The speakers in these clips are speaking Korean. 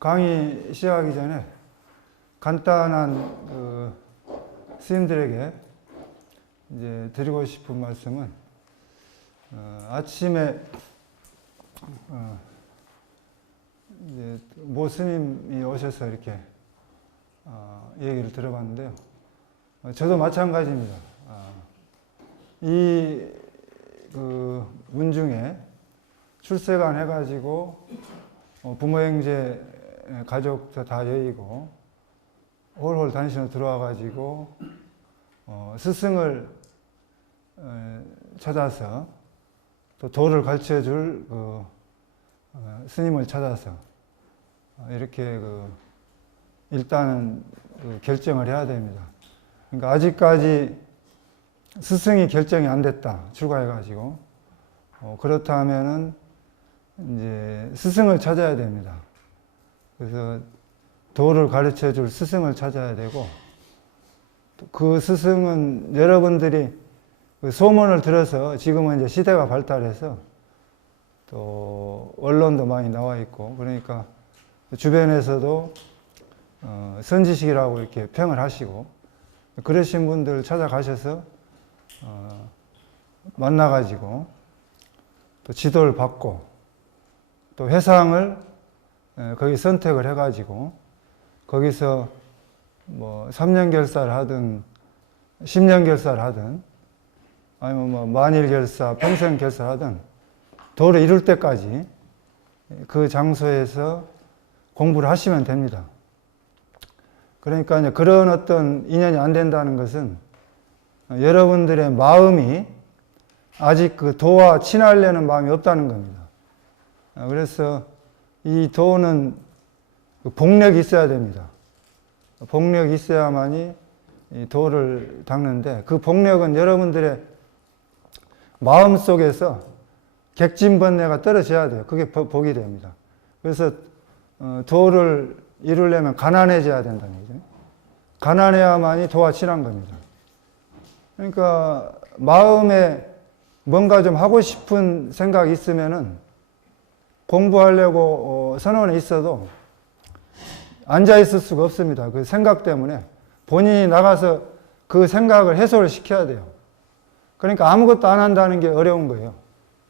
강의 시작하기 전에 간단한 스님들에게 이제 드리고 싶은 말씀은 아침에 이제 모 스님이 오셔서 이렇게 얘기를 들어봤는데요. 저도 마찬가지입니다. 이 문중에 출세관 해가지고 부모 형제 가족도 다 여의고 홀홀 단신으로 들어와가지고 스승을 찾아서 또 도를 가르쳐줄 스님을 찾아서 이렇게 일단은 결정을 해야 됩니다. 그러니까 아직까지 스승이 결정이 안 됐다, 출가해가지고. 그렇다면은 이제 스승을 찾아야 됩니다. 그래서 도를 가르쳐 줄 스승을 찾아야 되고, 그 스승은 여러분들이 소문을 들어서 지금은 이제 시대가 발달해서 또 언론도 많이 나와 있고, 그러니까 주변에서도 선지식이라고 이렇게 평을 하시고, 그러신 분들 찾아가셔서 만나가지고 또 지도를 받고 또 회상을 거기 선택을 해가지고 거기서 뭐 3년 결사를 하든 10년 결사를 하든 아니면 뭐 만일 결사, 평생 결사를 하든 도를 이룰 때까지 그 장소에서 공부를 하시면 됩니다. 그러니까 이제 그런 어떤 인연이 안 된다는 것은 여러분들의 마음이 아직 그 도와 친하려는 마음이 없다는 겁니다. 그래서 이 도는 복력이 있어야 됩니다. 복력이 있어야만이 이 도를 닦는데, 그 복력은 여러분들의 마음 속에서 객진번뇌가 떨어져야 돼요. 그게 복이 됩니다. 그래서 도를 이루려면 가난해져야 된다는 얘기죠. 가난해야만이 도와 친한 겁니다. 그러니까 마음에 뭔가 좀 하고 싶은 생각이 있으면은 공부하려고 선원에 있어도 앉아 있을 수가 없습니다. 그 생각 때문에 본인이 나가서 그 생각을 해소를 시켜야 돼요. 그러니까 아무것도 안 한다는 게 어려운 거예요.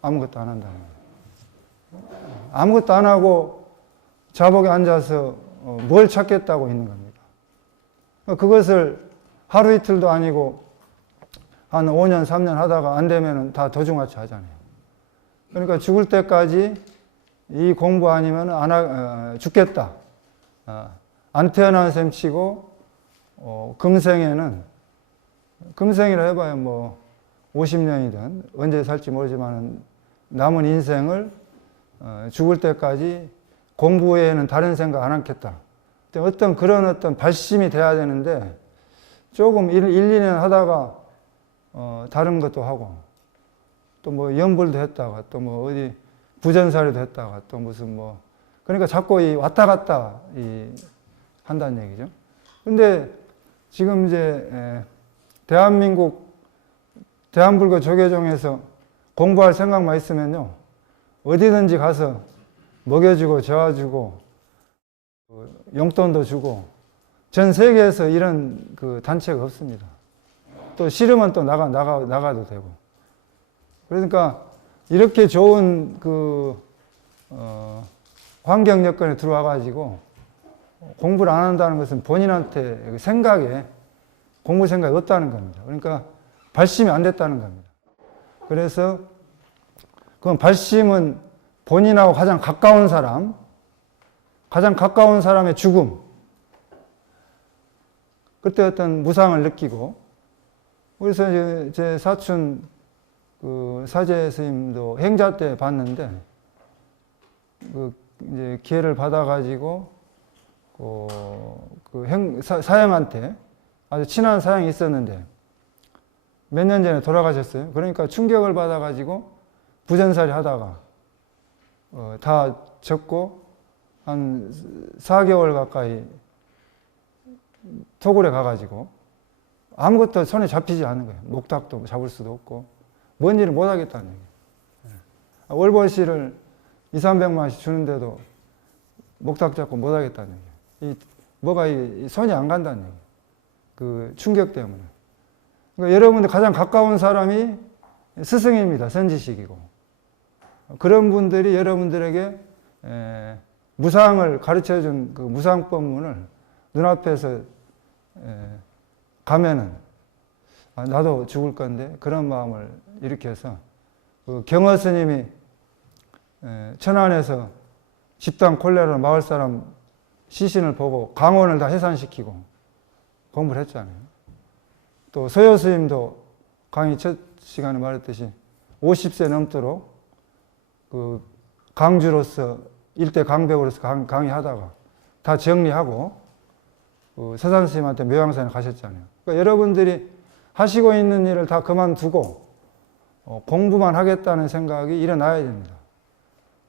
아무것도 안 한다는 거예요. 아무것도 안 하고 자복에 앉아서 뭘 찾겠다고 있는 겁니다. 그것을 하루 이틀도 아니고 한 5년, 3년 하다가 안 되면 다 도중하치 하잖아요. 그러니까 죽을 때까지 이 공부 아니면 죽겠다. 안 태어난 셈 치고, 금생에는, 금생이라 해봐야 뭐 50년이든 언제 살지 모르지만 남은 인생을 죽을 때까지 공부 외에는 다른 생각 안 하겠다. 어떤 그런 어떤 발심이 돼야 되는데, 조금 1, 2년 하다가 다른 것도 하고, 또 뭐 연불도 했다가, 또 뭐 어디 부전살이도 했다가, 또 무슨 뭐, 그러니까 자꾸 이 왔다 갔다 한다는 얘기죠. 근데 지금 이제 대한민국 대한불교 조계종에서 공부할 생각만 있으면요, 어디든지 가서 먹여주고 재워주고 용돈도 주고, 전 세계에서 이런 그 단체가 없습니다. 또 싫으면 또 나가도 되고. 그러니까 이렇게 좋은 환경 여건에 들어와 가지고 공부를 안 한다는 것은 본인한테 생각에 공부 생각이 없다는 겁니다. 그러니까 발심이 안 됐다는 겁니다. 그래서 그건 발심은 본인하고 가장 가까운 사람의 죽음, 그때 어떤 무상을 느끼고, 그래서 이제 제 사촌 사제 스님도 행자 때 봤는데, 이제 기회를 받아가지고 사형한테 아주 친한 사형이 있었는데 몇 년 전에 돌아가셨어요. 그러니까 충격을 받아가지고 부전살이 하다가 다 적고 한 4개월 가까이 토굴에 가가지고 아무것도 손에 잡히지 않는 거예요. 목닥도 잡을 수도 없고 뭔 일을 못 하겠다는 얘기예요. 월벌시를 200~300만 원씩 주는데도 목탁 잡고 못 하겠다는 얘기예요. 뭐가 이 손이 안 간다는 얘기예요. 그 충격 때문에. 그러니까 여러분들 가장 가까운 사람이 스승입니다. 선지식이고. 그런 분들이 여러분들에게 무상을 가르쳐 준 그 무상법문을 눈앞에서 가면은 나도 죽을 건데 그런 마음을 일으켜서 그 경허 스님이 천안에서 집단 콜레라 마을 사람 시신을 보고 강원을 다 해산시키고 공부를 했잖아요. 또 서효 스님도 강의 첫 시간에 말했듯이 50세 넘도록 그 강주로서 일대 강백으로서 강의하다가 다 정리하고 그 서산 스님한테 묘양산에 가셨잖아요. 그러니까 여러분들이 하시고 있는 일을 다 그만두고 공부만 하겠다는 생각이 일어나야 됩니다.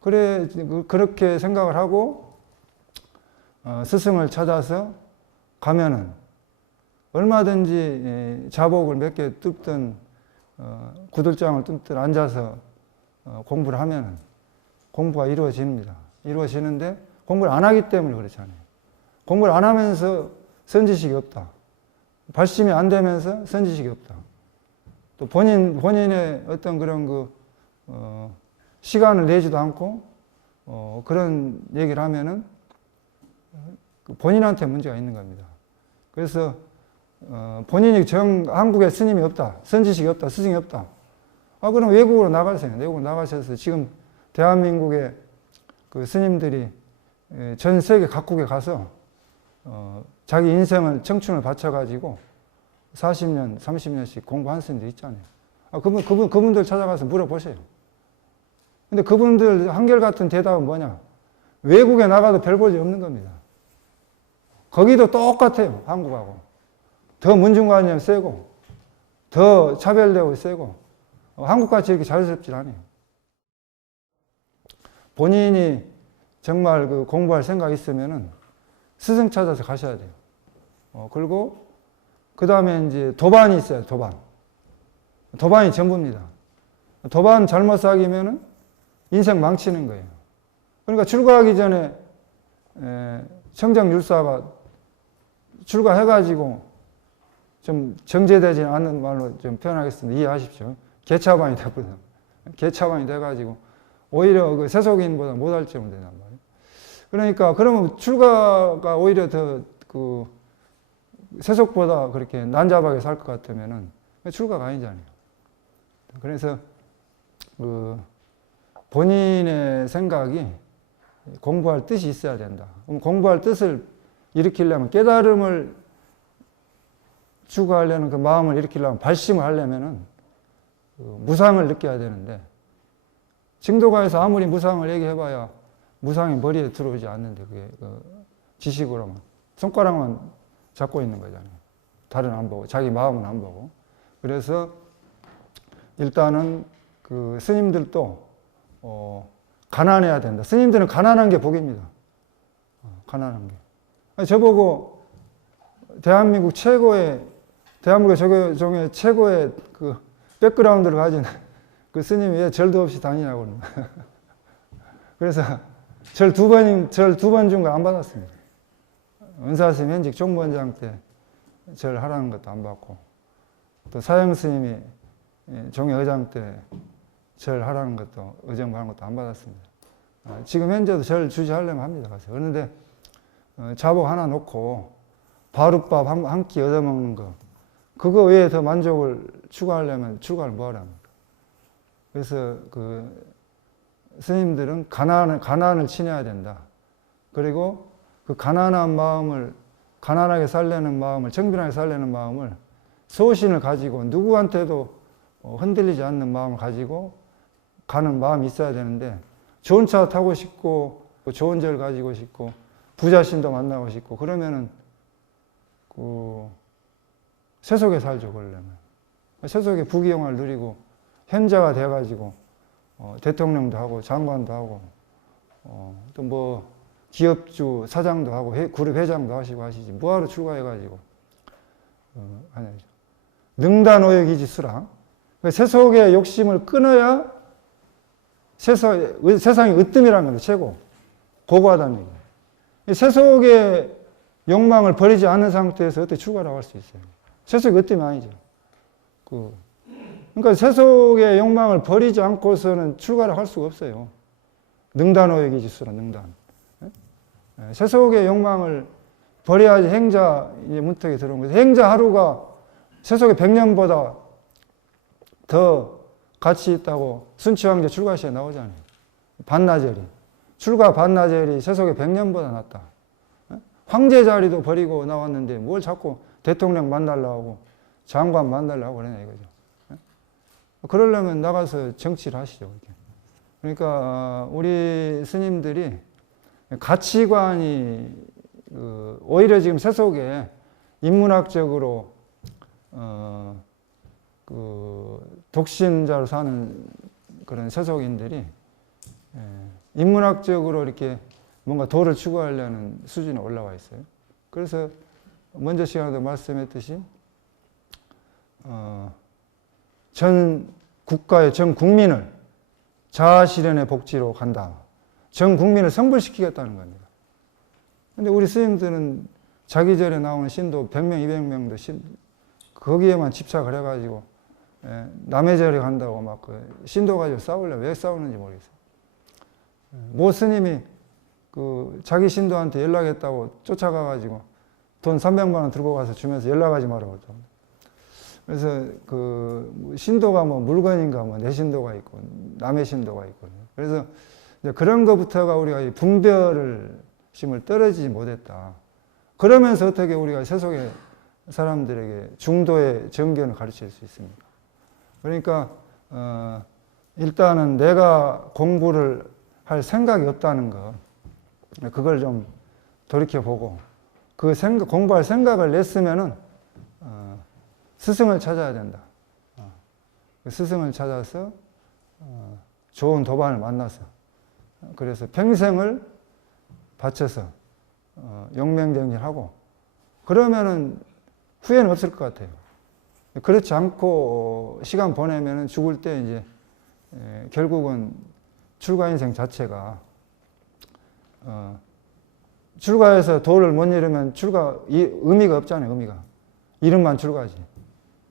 그렇게 생각을 하고 스승을 찾아서 가면은 얼마든지 자복을 몇 개 뜯든 구들장을 뜯든 앉아서 공부를 하면은 공부가 이루어집니다. 이루어지는데 공부를 안 하기 때문에 그렇잖아요. 공부를 안 하면서 선지식이 없다. 발심이 안 되면서 선지식이 없다. 또 본인의 어떤 그런 시간을 내지도 않고 그런 얘기를 하면은 본인한테 문제가 있는 겁니다. 그래서 본인이 한국에 스님이 없다, 선지식이 없다, 스승이 없다. 그럼 외국으로 나가세요. 외국으로 나가셔서 지금 대한민국의 그 스님들이 전 세계 각국에 가서 자기 인생을 청춘을 바쳐가지고 40년, 30년씩 공부한 스님들 있잖아요. 그분들 찾아가서 물어보세요. 근데 그분들 한결같은 대답은 뭐냐? 외국에 나가도 별 볼일 없는 겁니다. 거기도 똑같아요, 한국하고. 더 문중관념 세고, 더 차별되고 세고, 한국같이 이렇게 자유스럽지 않아요. 본인이 정말 그 공부할 생각이 있으면은 스승 찾아서 가셔야 돼요. 그리고 그 다음에 이제 도반이 있어요, 도반. 도반이 전부입니다. 도반 잘못 사귀면은 인생 망치는 거예요. 그러니까 출가하기 전에 청정율사가 출가해가지고 좀 정제되지 않는 말로 좀 표현하겠습니다. 이해하십시오. 개차반이 되거든. 개차반이 돼가지고 오히려 그 세속인보다 못할 점은 된단 말이에요. 그러니까 그러면 출가가 오히려 더 그 세속보다 그렇게 난잡하게 살 것 같으면은 출가가 아니잖아요. 그래서 그 본인의 생각이 공부할 뜻이 있어야 된다. 그럼 공부할 뜻을 일으키려면 깨달음을 추구하려는 그 마음을 일으키려면 발심을 하려면은 무상을 느껴야 되는데 증도가에서 아무리 무상을 얘기해봐야 무상이 머리에 들어오지 않는데 그게 지식으로만 손가락만 잡고 있는 거잖아요. 다른 안 보고 자기 마음은 안 보고. 그래서 일단은 그 스님들도 가난해야 된다. 스님들은 가난한 게 복입니다. 가난한 게. 저보고 대한민국 최고의 그 백그라운드를 가진 그 스님이 왜 절도 없이 다니냐고 그러는 거예요. 그래서 절 두 번 준 거 안 받았습니다. 은사스님 현직 총무원장 때 절 하라는 것도 안 받고, 또 사형 스님이 종의의장 때 절 하라는 것도 의정부하는 것도 안 받았습니다. 지금 현재도 절 주지하려면 합니다. 가서. 그런데 자복 하나 놓고 바룻밥 한 끼 얻어먹는 거, 그거 외에 더 만족을 추구하려면 출가를 뭐 하랍니까? 그래서 그 스님들은 가난을 치내야 된다. 그리고 그 가난한 마음을, 가난하게 살려는 마음을, 청빈하게 살려는 마음을, 소신을 가지고 누구한테도 흔들리지 않는 마음을 가지고 가는 마음이 있어야 되는데, 좋은 차 타고 싶고, 좋은 절 가지고 싶고, 부자신도 만나고 싶고, 그러면은 그 세속에 살죠, 그러려면. 세속의 부귀영화를 누리고 현자가 돼가지고 대통령도 하고 장관도 하고 또 뭐 기업주 사장도 하고 그룹 회장도 하시고 하시지 뭐하러 출가해가지고 하냐죠. 능단오역이지 수라. 세속의 욕심을 끊어야 세상이 으뜸이라는 겁니다. 최고 고고하다는 얘기예요. 이 세속의 욕망을 버리지 않는 상태에서 어떻게 출가라고 할 수 있어요? 세속이 어때면 아니죠. 그러니까 세속의 욕망을 버리지 않고서는 출가를 할 수가 없어요. 능단오역이 지수라 능단. 세속의 욕망을 버려야지 행자 문턱에 들어온 거죠. 행자 하루가 세속의 100년보다 더 가치 있다고 순치왕제 출가시에 나오잖아요. 반나절이. 출가 반나절이 세속의 100년보다 낫다. 황제 자리도 버리고 나왔는데 뭘 자꾸 대통령 만나려고 하고 장관 만나려고 그러냐 이거죠. 그러려면 나가서 정치를 하시죠. 그러니까 우리 스님들이 가치관이 오히려 지금 세속에 인문학적으로 독신자로 사는 그런 세속인들이 인문학적으로 이렇게 뭔가 도를 추구하려는 수준에 올라와 있어요. 그래서 먼저 시간에도 말씀했듯이 전 국가의 전 국민을 자아실현의 복지로 간다. 전 국민을 성불시키겠다는 겁니다. 근데 우리 스님들은 자기 절에 나오는 신도 100명, 200명도 거기에만 집착을 해가지고 남의 절에 간다고 막 신도 가지고 싸우려고 왜 싸우는지 모르겠어요. 모 스님이 자기 신도한테 연락했다고 쫓아가가지고 돈 300만 원 들고 가서 주면서 연락하지 말라고 했죠. 그래서 신도가 뭐 물건인가 뭐 내 신도가 있고 남의 신도가 있고 그래서 이제 그런 것부터가 우리가 분별을 심을 떨어지지 못했다. 그러면서 어떻게 우리가 세속의 사람들에게 중도의 정견을 가르칠 수 있습니까? 그러니까 일단은 내가 공부를 할 생각이 없다는 거 그걸 좀 돌이켜보고 공부할 생각을 냈으면은 스승을 찾아야 된다. 스승을 찾아서 좋은 도반을 만나서 그래서 평생을 바쳐서 용맹정진하고 그러면은 후회는 없을 것 같아요. 그렇지 않고 시간 보내면은 죽을 때 이제 결국은 출가 인생 자체가 출가해서 도를 못 이루면 의미가 없잖아요. 의미가 이름만 출가지.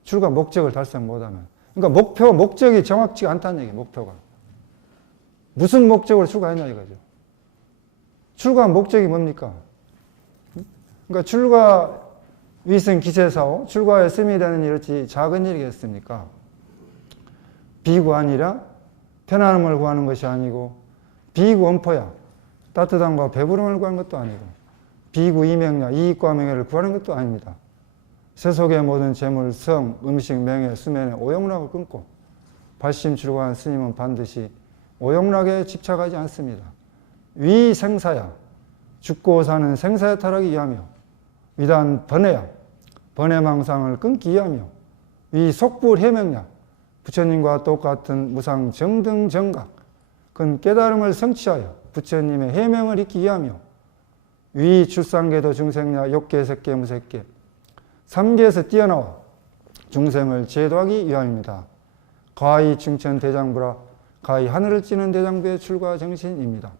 출가 목적을 달성 못하면 그러니까 목적이 정확치가 않다는 얘기예요. 목표가 무슨 목적으로 출가했냐 이거죠. 출가 목적이 뭡니까? 그러니까 출가 위승 기세사오 출가에 씀이 되는 일이 작은 일이겠습니까? 비구 아니라 편안함을 구하는 것이 아니고 비구 엄포야 따뜻함과 배부름을 구하는 것도 아니고 비구 이명야 이익과 명예를 구하는 것도 아닙니다. 세속의 모든 재물, 성, 음식, 명예, 수면의 오용락을 끊고 발심 출가한 스님은 반드시 오용락에 집착하지 않습니다. 위 생사야 죽고 사는 생사의 타락이 위하며 위단 번뇌야 번뇌망상을 끊기 위하며 위 속불 해명야 부처님과 똑같은 무상 정등 정각 그 깨달음을 성취하여 부처님의 해명을 잊기 위하며 위 출상계도 중생야 욕계 색계 무색계 삼계에서 뛰어나와 중생을 제도하기 위함입니다. 가히 충천 대장부라 가히 하늘을 찌는 대장부의 출가 정신입니다.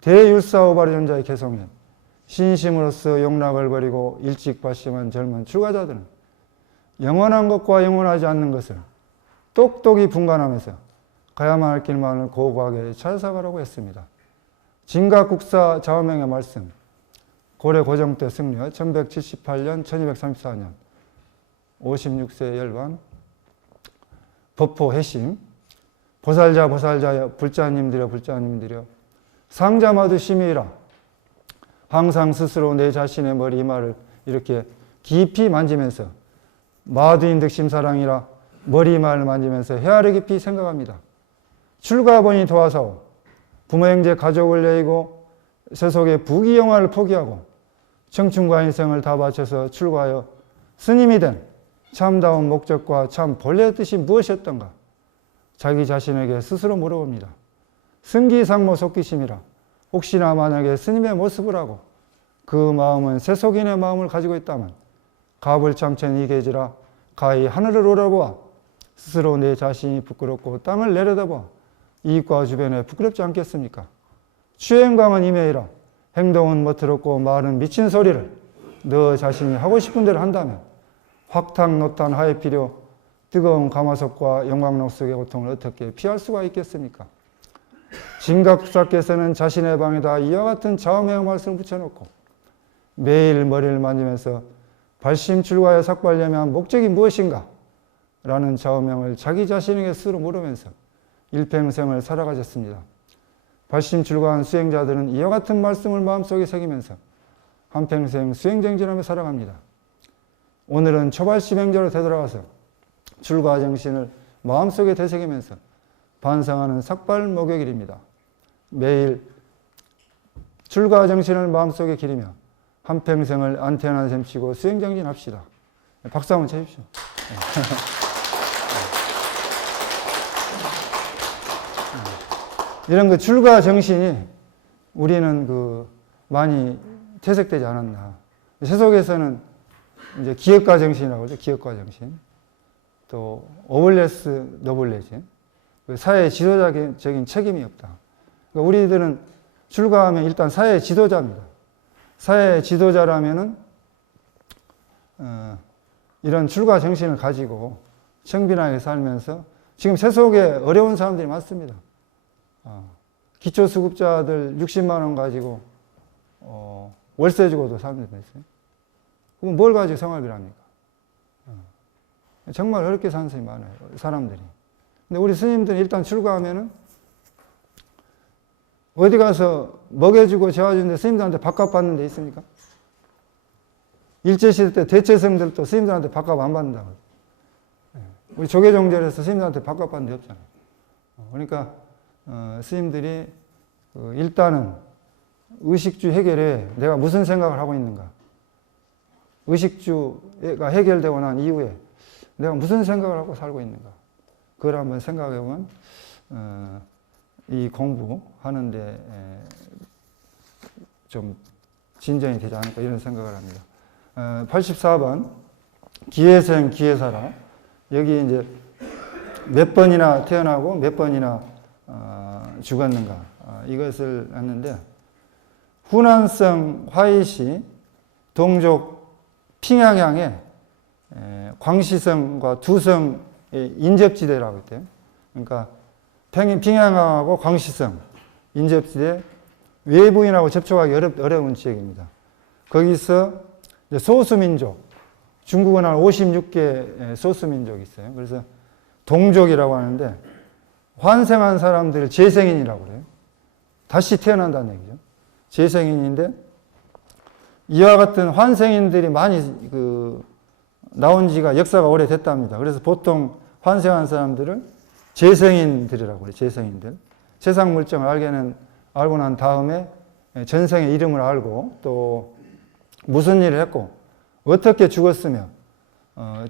대율사오바리존자의 개성에 신심으로서 용락을 버리고 일찍 발심한 젊은 출가자들은 영원한 것과 영원하지 않는 것을 똑똑히 분간하면서 가야만 할 길만을 고고하게 찾아가라고 했습니다. 진각국사 자화명의 말씀 고래 고정때 승려 1178년 1234년 56세 열반 법포 해심 보살자여 불자님들여 상자마도 심의라 항상 스스로 내 자신의 머리 이마를 이렇게 깊이 만지면서 마두인 득심사랑이라 머리 이마를 만지면서 헤아려 깊이 생각합니다. 출가번이 도와사오 부모 형제 가족을 내이고 세속의 부귀영화를 포기하고 청춘과 인생을 다 바쳐서 출가하여 스님이 된 참다운 목적과 참 본래의 뜻이 무엇이었던가 자기 자신에게 스스로 물어봅니다. 승기상모 속기심이라 혹시나 만약에 스님의 모습을 하고 그 마음은 세속인의 마음을 가지고 있다면 가불참천 이계지라 가히 하늘을 오라보아 스스로 내 자신이 부끄럽고 땅을 내려다보아 이익과 주변에 부끄럽지 않겠습니까? 추행광은 임해이라 행동은 멋스럽고 말은 미친 소리를 너 자신이 하고 싶은 대로 한다면 확탕노탄 하에 필요 뜨거운 가마솥과 영광록 속의 고통을 어떻게 피할 수가 있겠습니까? 진각수사께서는 자신의 방에다 이와 같은 좌우명의 말씀을 붙여놓고 매일 머리를 만지면서 발심출가에 삭발려면 목적이 무엇인가? 라는 좌우명을 자기 자신에게 스스로 물으면서 일평생을 살아가셨습니다. 발심출가한 수행자들은 이와 같은 말씀을 마음속에 새기면서 한평생 수행정진하며 살아갑니다. 오늘은 초발심행자로 되돌아가서 출가 정신을 마음속에 되새기면서 반성하는 삭발 목요일입니다. 매일 출가 정신을 마음속에 기리며 한평생을 안태어난 셈 치고 수행정진합시다. 박수 한번 쳐주십시오. 이런 그 출가 정신이 우리는 많이 퇴색되지 않았나. 세속에서는 이제 기업가 정신이라고 하죠. 기업가 정신. 또 오블레스 노블레지. 사회 지도자적인 책임이 없다. 그러니까 우리들은 출가하면 일단 사회 지도자입니다. 사회 지도자라면은 이런 출가 정신을 가지고 청빈하게 살면서 지금 세속에 어려운 사람들이 많습니다. 기초수급자들 60만 원 가지고 월세 주고도 사람들이 있어요. 그럼 뭘 가지고 생활비를 합니까? 정말 어렵게 사는 사람이 많아요. 사람들이. 근데 우리 스님들은 일단 출가하면은 어디 가서 먹여주고 재워주는데 스님들한테 밥값 받는 데 있습니까? 일제시대 때 대체성들도 스님들한테 밥값 안 받는다고. 우리 조계종절에서 스님들한테 밥값 받는 데 없잖아요. 그러니까 스님들이 일단은 의식주 해결에 내가 무슨 생각을 하고 있는가. 의식주가 해결되고 난 이후에 내가 무슨 생각을 하고 살고 있는가. 그걸 한번 생각해 보면 이 공부하는데 좀 진전이 되지 않을까 이런 생각을 합니다. 84번 기회생 기회사라. 여기 이제 몇 번이나 태어나고 몇 번이나 죽었는가 이것을 했는데 후난성 화이시 동족 핑양향에 광시성과 두성의 인접지대라고 했대요. 그러니까 핑양하고 광시성 인접지대 외부인하고 접촉하기 어려운 지역입니다. 거기서 소수민족 중국은 한 56개 소수민족이 있어요. 그래서 동족이라고 하는데 환생한 사람들을 재생인이라고 그래요. 다시 태어난다는 얘기죠. 재생인인데 이와 같은 환생인들이 많이 나온 지가 역사가 오래됐답니다. 그래서 보통 환생한 사람들을 재생인들이라고 그래요. 재생인들. 세상 물정을 알고 난 다음에 전생의 이름을 알고 또 무슨 일을 했고 어떻게 죽었으며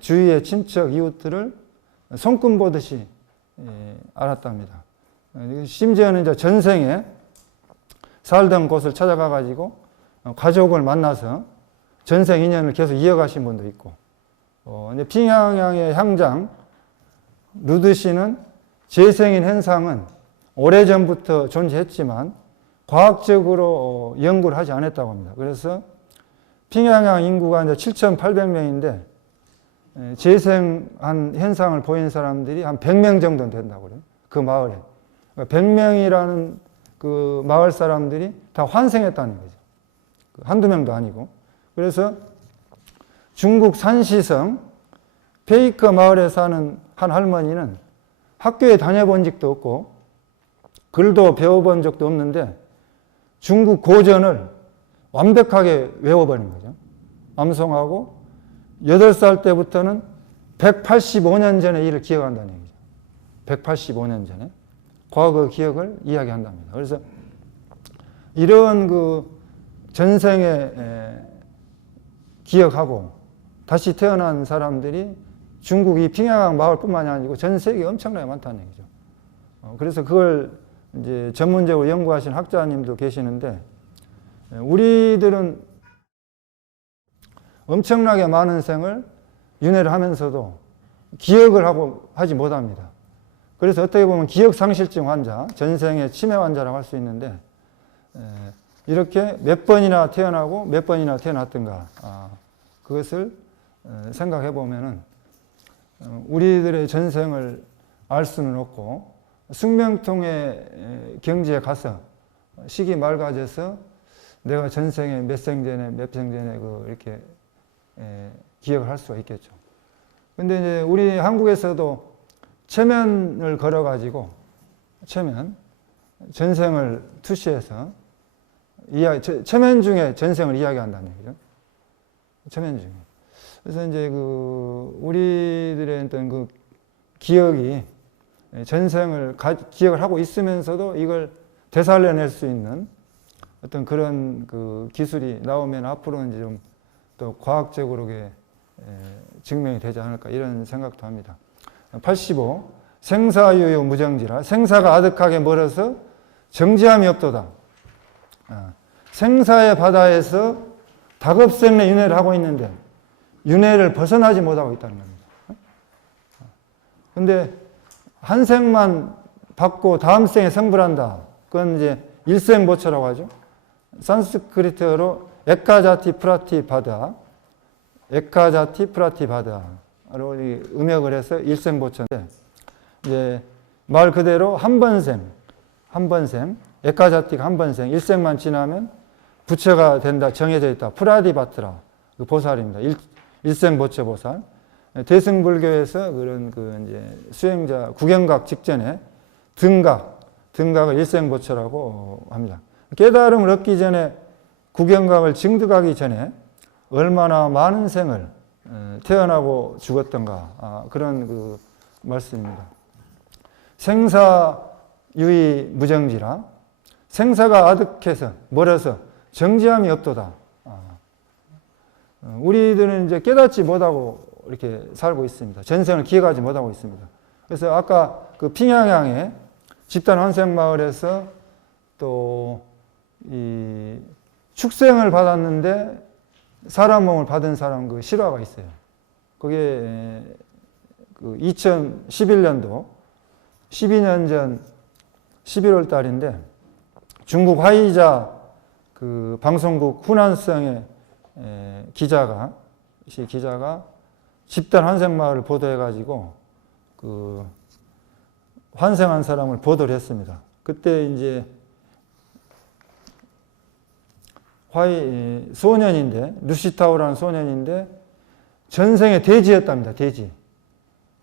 주위의 친척 이웃들을 손금 보듯이 알았답니다. 심지어는 이제 전생에 살던 곳을 찾아가 가지고 가족을 만나서 전생 인연을 계속 이어가신 분도 있고, 이제 핑양양의 향장 루드 씨는 재생인 현상은 오래전부터 존재했지만 과학적으로 연구를 하지 않았다고 합니다. 그래서 핑양양 인구가 이제 7,800명인데 재생한 현상을 보인 사람들이 한 100명 정도 된다고 그래요. 그 마을에. 100명이라는 그 마을 사람들이 다 환생했다는 거죠. 한두 명도 아니고. 그래서 중국 산시성 페이커 마을에 사는 한 할머니는 학교에 다녀본 적도 없고 글도 배워본 적도 없는데 중국 고전을 완벽하게 외워버린 거죠. 암송하고 8살 때부터는 185년 전의 일을 기억한다는 얘기죠. 185년 전에. 과거 기억을 이야기한답니다. 그래서 이런 전생에 기억하고 다시 태어난 사람들이 중국 이 핑양강 마을뿐만이 아니고 전 세계에 엄청나게 많다는 얘기죠. 그래서 그걸 이제 전문적으로 연구하신 학자님도 계시는데 우리들은 엄청나게 많은 생을 윤회를 하면서도 기억을 하지 못합니다. 그래서 어떻게 보면 기억상실증 환자, 전생의 치매 환자라고 할 수 있는데 이렇게 몇 번이나 태어나고 몇 번이나 태어났던가, 그것을 생각해 보면은 우리들의 전생을 알 수는 없고, 숙명통의 경지에 가서 식이 맑아져서 내가 전생에 몇 생 전에 몇 생 전에 이렇게 기억을 할 수가 있겠죠. 근데 이제 우리 한국에서도 체면을 걸어가지고, 전생을 투시해서 체면 중에 전생을 이야기한다는 얘기죠. 체면 중에. 그래서 이제 우리들의 어떤 기억이 전생을 기억을 하고 있으면서도 이걸 되살려낼 수 있는 어떤 그런 기술이 나오면 앞으로 이제 좀 또 과학적으로 증명이 되지 않을까 이런 생각도 합니다. 85. 생사유유 무정지라. 생사가 아득하게 멀어서 정지함이 없도다. 생사의 바다에서 다급생의 윤회를 하고 있는데 윤회를 벗어나지 못하고 있다는 겁니다. 근데 한 생만 받고 다음 생에 성불한다. 그건 이제 일생보처라고 하죠. 산스크리트어로 에카자티 프라티 바다, 에카자티 프라티 바다로 음역을 해서 일생보처인데, 이제 말 그대로 한 번생, 에카자티가 한 번생, 일생만 지나면 부처가 된다, 정해져 있다. 프라디바트라, 그 보살입니다. 일생보처 보살. 대승불교에서 그런 이제 수행자 구경각 직전에 등각을 일생보처라고 합니다. 깨달음을 얻기 전에 구경각을 증득하기 전에 얼마나 많은 생을 태어나고 죽었던가, 그런 말씀입니다. 생사유의 무정지라. 생사가 아득해서 멀어서 정지함이 없도다. 우리들은 이제 깨닫지 못하고 이렇게 살고 있습니다. 전생을 기억하지 못하고 있습니다. 그래서 아까 핑양양의 집단 환생마을에서 또 이 축생을 받았는데 사람 몸을 받은 사람 실화가 있어요. 그게 2011년도 12년 전 11월 달인데 중국 화이자 방송국 후난성의 기자가 집단 환생마을을 보도해가지고 환생한 사람을 보도를 했습니다. 그때 이제 소년인데, 루시타오라는 소년인데 전생에 돼지였답니다.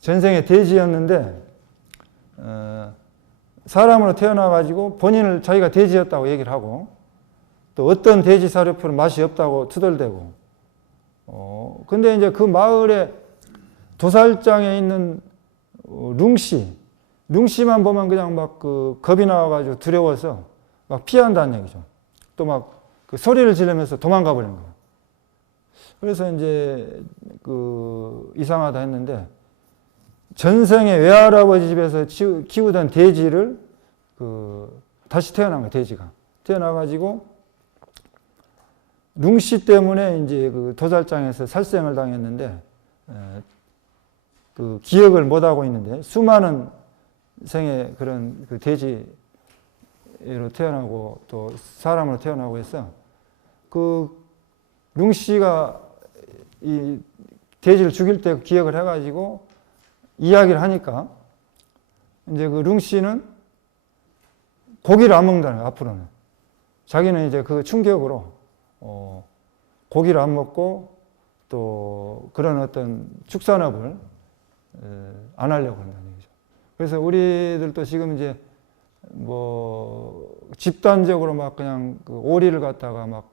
전생에 돼지였는데 사람으로 태어나가지고 본인을 자기가 돼지였다고 얘기를 하고, 또 어떤 돼지 사료풀은 맛이 없다고 투덜대고, 근데 이제 그 마을에 도살장에 있는 룽씨만 보면 그냥 막 겁이 나와가지고 두려워서 막 피한다는 얘기죠. 또 막 소리를 지르면서 도망가 버린 거예요. 그래서 이제 이상하다 했는데, 전생에 외할아버지 집에서 키우던 돼지를 다시 태어난 거예요. 돼지가 태어나가지고 룽씨 때문에 이제 도살장에서 살생을 당했는데, 기억을 못 하고 있는데 수많은 생에 그런 돼지로 태어나고 또 사람으로 태어나고 해서 룽씨가 이 돼지를 죽일 때 기억을 해가지고 이야기를 하니까 이제 룽씨는 고기를 안 먹는다는 거예요. 앞으로는 자기는 이제 충격으로 고기를 안 먹고 또 그런 어떤 축산업을 안 하려고 한다는 얘기죠. 그래서 우리들도 지금 이제 집단적으로 막 그냥 오리를 갖다가 막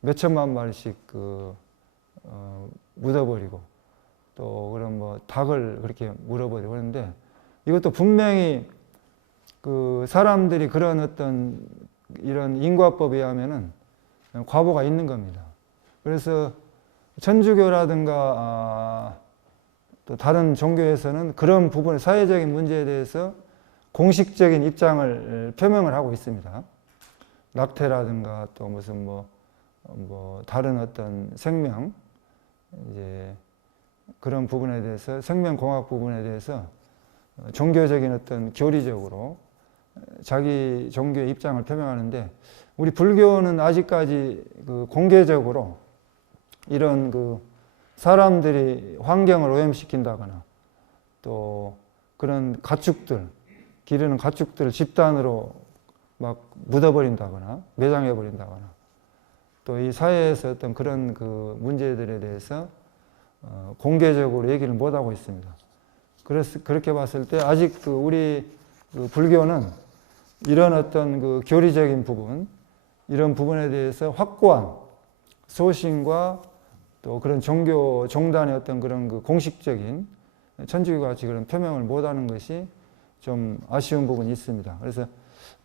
몇천만 마리씩 묻어버리고, 또 그런 닭을 그렇게 물어버리고 하는데, 이것도 분명히 사람들이 그런 어떤 이런 인과법에 의하면은 과보가 있는 겁니다. 그래서 천주교라든가 또 다른 종교에서는 그런 부분, 사회적인 문제에 대해서 공식적인 입장을 표명을 하고 있습니다. 낙태라든가 또 무슨 다른 어떤 생명, 이제 그런 부분에 대해서, 생명공학 부분에 대해서 종교적인 어떤 교리적으로 자기 종교의 입장을 표명하는데, 우리 불교는 아직까지 그 공개적으로 이런 그 사람들이 환경을 오염시킨다거나 또 그런 가축들, 기르는 가축들을 집단으로 막 묻어버린다거나 매장해버린다거나 또 이 사회에서 어떤 그런 그 문제들에 대해서 공개적으로 얘기를 못하고 있습니다. 그래서 그렇게 봤을 때 아직 그 우리 그 불교는 이런 어떤 그 교리적인 부분, 이런 부분에 대해서 확고한 소신과 또 그런 종교 종단의 어떤 그런 그 공식적인 천주교가 같이 그런 표명을 못하는 것이 좀 아쉬운 부분이 있습니다. 그래서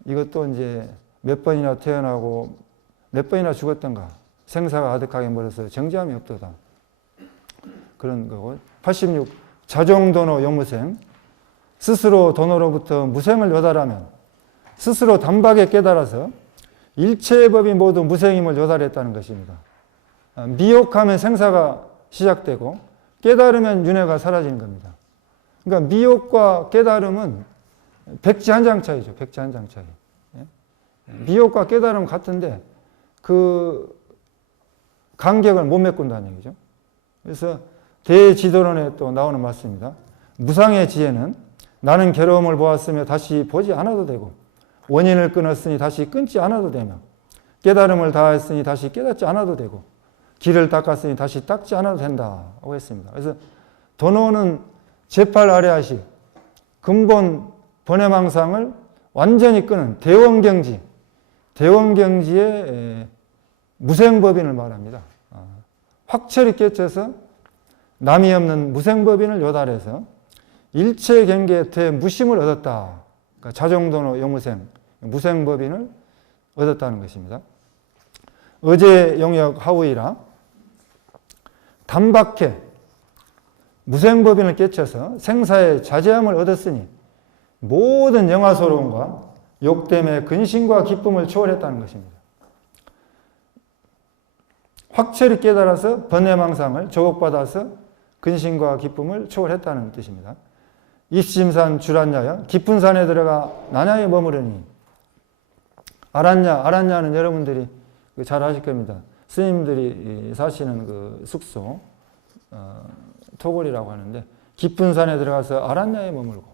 이것도 이제 몇 번이나 태어나고 몇 번이나 죽었던가 생사가 아득하게 멀어서 정지함이 없도다. 그런 거고 86 자종도노 요무생 스스로 도노로부터 무생을 요달하면 스스로 단박에 깨달아서 일체의 법이 모두 무생임을 요달했다는 것입니다. 미혹하면 생사가 시작되고 깨달으면 윤회가 사라지는 겁니다. 그러니까 미혹과 깨달음은 백지 한 장 차이죠. 백지 한 장 차이. 미혹과 깨달음 같은데 그 간격을 못 메꾼다는 얘기죠. 그래서 대지도론에 또 나오는 말씀입니다. 무상의 지혜는 나는 괴로움을 보았으며 다시 보지 않아도 되고 원인을 끊었으니 다시 끊지 않아도 되며 깨달음을 다했으니 다시 깨닫지 않아도 되고 길을 닦았으니 다시 닦지 않아도 된다고 했습니다. 그래서 도노는 제팔 아래하시 근본 번외망상을 완전히 끄는 대원경지의 무생법인을 말합니다. 확철이 깨쳐서 남이 없는 무생법인을 요달해서 일체 경계에 대무심을 얻었다. 그러니까 자종도노 요무생, 무생법인을 얻었다는 것입니다. 어제 용역 하우이라 단박해 무생법인을 깨쳐서 생사의 자제함을 얻었으니 모든 영화소로움과 욕됨의 근심과 기쁨을 초월했다는 것입니다. 확철이 깨달아서 번뇌망상을 조곡받아서 근심과 기쁨을 초월했다는 뜻입니다. 입심산 주란야여 깊은 산에 들어가 나냐에 머무르니 아란야는 여러분들이 잘 아실 겁니다. 스님들이 사시는 그 숙소 토골이라고 하는데 깊은 산에 들어가서 아란야에 머물고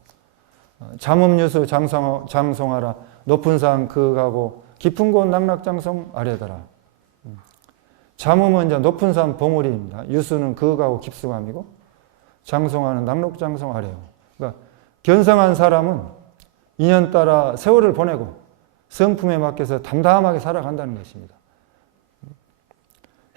잠음유수 장송하라 높은 산 그가고 깊은 곳 낙락장송 아래더라. 잠음은 이제 높은 산 봉우리입니다. 유수는 그가고 깊수감이고 장송하는 낙록장송 아래요. 그러니까 견성한 사람은 인연 따라 세월을 보내고 성품에 맡겨서 담담하게 살아간다는 것입니다.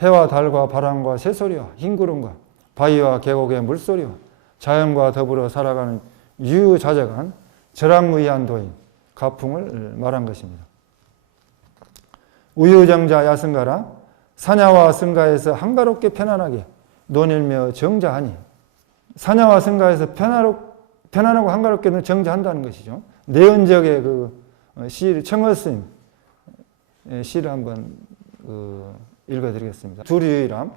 해와 달과 바람과 새소리와 흰구름과 바위와 계곡의 물소리와 자연과 더불어 살아가는 유유자적한 절악무이한 도인, 가풍을 말한 것입니다. 우유정자 야승가라 사냐와 승가에서 한가롭게 편안하게 논일며 정자하니 사냐와 승가에서 편안하고 한가롭게 정자한다는 것이죠. 내은적의 그 시 청어스님 시를 한번 읽어드리겠습니다. 두류이람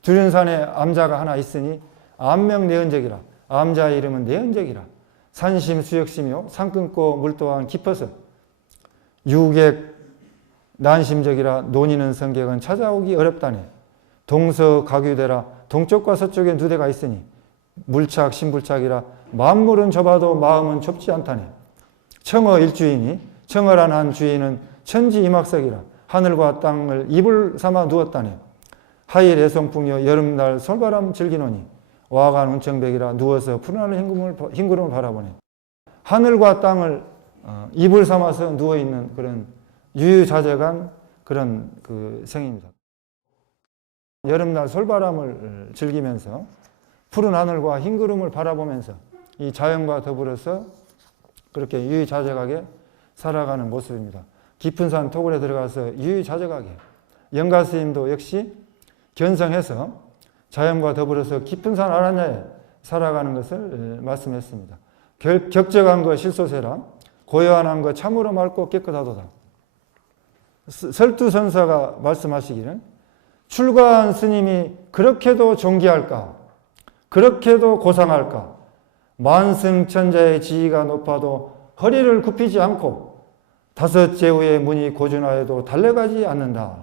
두륜산에 암자가 하나 있으니 암명 내은적이라 암자의 이름은 내은적이라 산심 수역심이요 산 끊고 물 또한 깊어서 유객 난심적이라 논이는 성격은 찾아오기 어렵다네 동서가규대라 동쪽과 서쪽에 두 대가 있으니 물착 신불착이라 만물은 좁아도 마음은 좁지 않다네 청어 일주이니 청어란 한 주인은 천지 이막석이라 하늘과 땅을 이불 삼아 누웠다네 하일 애송풍여 여름날 솔바람 즐기노니 와간 운청백이라 누워서 푸른하늘 흰구름을 바라보네 하늘과 땅을 이불 삼아서 누워있는 그런 유유자적한 그런 그 생입니다. 여름날 솔바람을 즐기면서 푸른 하늘과 흰 구름을 바라보면서 이 자연과 더불어서 그렇게 유유자적하게 살아가는 모습입니다. 깊은 산 토굴에 들어가서 유유자적하게 영가스님도 역시 견성해서 자연과 더불어서 깊은 산 아란야에 살아가는 것을 말씀했습니다. 격적한 거 실소세라 고요한 거 참으로 맑고 깨끗하도다. 설두선사가 말씀하시기를 출가한 스님이 그렇게도 존귀할까 그렇게도 고상할까 만승천자의 지위가 높아도 허리를 굽히지 않고 다섯째 후에 문이 고준하여도 달려가지 않는다.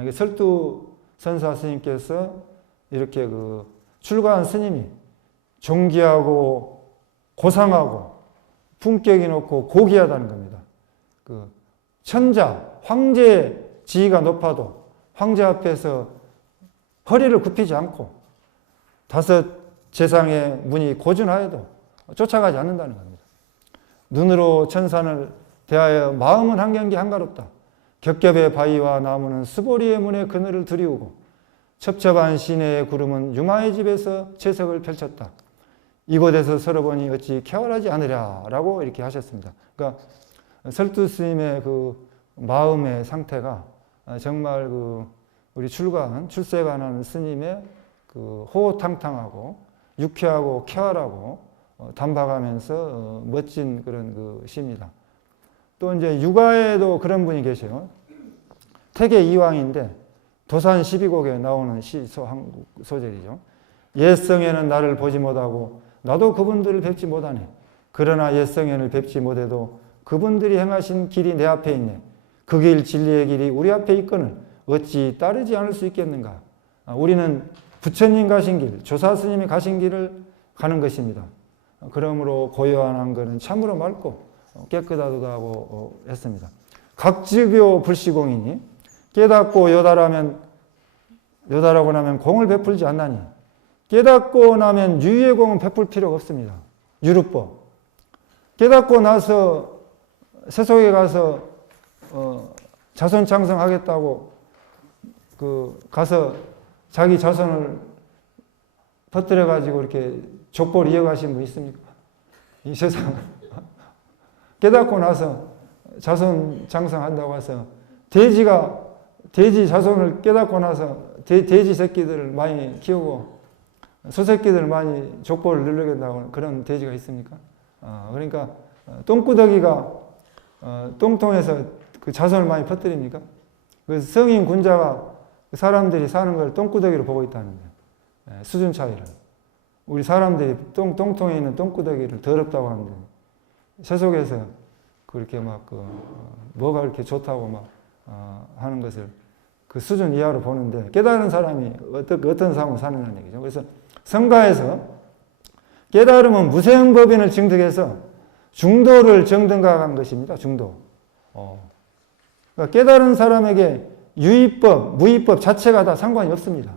이게 설두 선사 스님께서 이렇게 그 출가한 스님이 존귀하고 고상하고 품격이 높고 고귀하다는 겁니다. 그 천자, 황제의 지위가 높아도 황제 앞에서 허리를 굽히지 않고 다섯 재상의 문이 고준하여도 쫓아가지 않는다는 겁니다. 눈으로 천산을 대하여 마음은 한경기 한가롭다. 겹겹의 바위와 나무는 수보리의 문에 그늘을 들이우고 첩첩한 시내의 구름은 유마의 집에서 채석을 펼쳤다. 이곳에서 서로 보니 어찌 쾌활하지 않으랴 라고 이렇게 하셨습니다. 그러니까 설두 스님의 그 마음의 상태가 정말 그 우리 출세관하는 스님의 그 호호탕탕하고 유쾌하고 쾌활하고 단박하면서 멋진 그런 그 시입니다. 또 이제 유가에도 그런 분이 계셔요. 태계 이왕인데 도산 12곡에 나오는 소절이죠. 옛성에는 나를 보지 못하고 나도 그분들을 뵙지 못하네. 그러나 옛성에는 뵙지 못해도 그분들이 행하신 길이 내 앞에 있네. 그 길 진리의 길이 우리 앞에 있거늘 어찌 따르지 않을 수 있겠는가. 우리는 부처님 가신 길, 조사스님이 가신 길을 가는 것입니다. 그러므로 고요한 것은 참으로 맑고 깨끗하다고 했습니다. 각지교 불시공이니 깨닫고 요달하고 나면 공을 베풀지 않나니 깨닫고 나면 유의의 공은 베풀 필요가 없습니다. 유루법. 깨닫고 나서 세속에 가서 자손 창성하겠다고 가서 자기 자손을 퍼뜨려 가지고 이렇게 족보를 이어가신 분 있습니까? 이 세상 깨닫고 나서 자손 장성한다고 해서 돼지 자손을 깨닫고 나서 돼지 새끼들을 많이 키우고 소새끼들을 많이 족보를 늘리겠다고 그런 돼지가 있습니까? 그러니까 똥구더기가 똥통에서 그 자손을 많이 퍼뜨립니까? 그래서 성인 군자가 사람들이 사는 걸 똥구더기로 보고 있다는 거예요. 수준 차이를. 우리 사람들이 똥통에 있는 똥구더기를 더럽다고 하는데 세속에서 그렇게 뭐가 그렇게 좋다고 하는 것을 그 수준 이하로 보는데 깨달은 사람이 어떤 삶을 사느냐는 얘기죠. 그래서 성가에서 깨달음은 무생법인을 증득해서 중도를 정등각한 것입니다. 중도. 그러니까 깨달은 사람에게 유의법, 무의법 자체가 다 상관이 없습니다.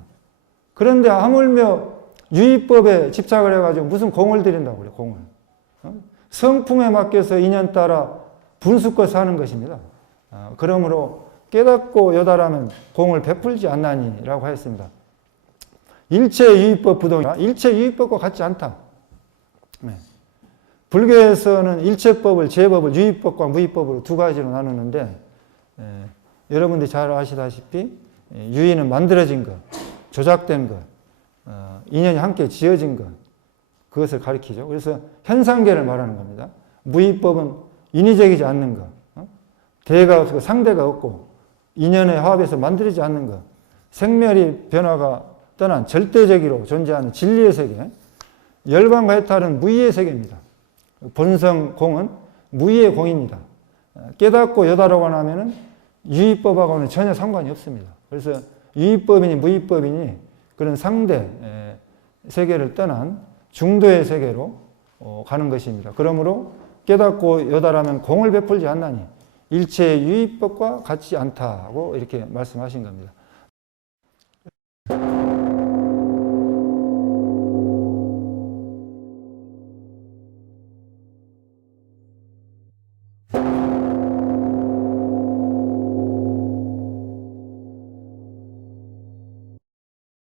그런데 하물며 유의법에 집착을 해가지고 무슨 공을 들인다고 그래요, 공을. 성품에 맡겨서 인연 따라 분수껏 사는 것입니다. 그러므로 깨닫고 요달하면 공을 베풀지 않나니 라고 하였습니다. 일체 유의법 부동이라 일체 유의법과 같지 않다. 네. 불교에서는 일체법을, 제법을 유의법과 무의법으로 두 가지로 나누는데 여러분들이 잘 아시다시피 유의는 만들어진 것, 조작된 것, 인연이 함께 지어진 것, 그것을 가리키죠. 그래서 현상계를 말하는 겁니다. 무의법은 인위적이지 않는 것, 대가 없고 상대가 없고 인연의 화합에서 만들어지지 않는 것, 생멸이 변화가 떠난 절대적으로 존재하는 진리의 세계, 열반과 해탈은 무의의 세계입니다. 본성 공은 무의의 공입니다. 깨닫고 요다라고 하면은 유의법하고는 전혀 상관이 없습니다. 그래서 유의법이니 무의법이니 그런 상대 세계를 떠난 중도의 세계로 가는 것입니다. 그러므로 깨닫고 요달하면 공을 베풀지 않나니 일체의 유의법과 같지 않다고 이렇게 말씀하신 겁니다.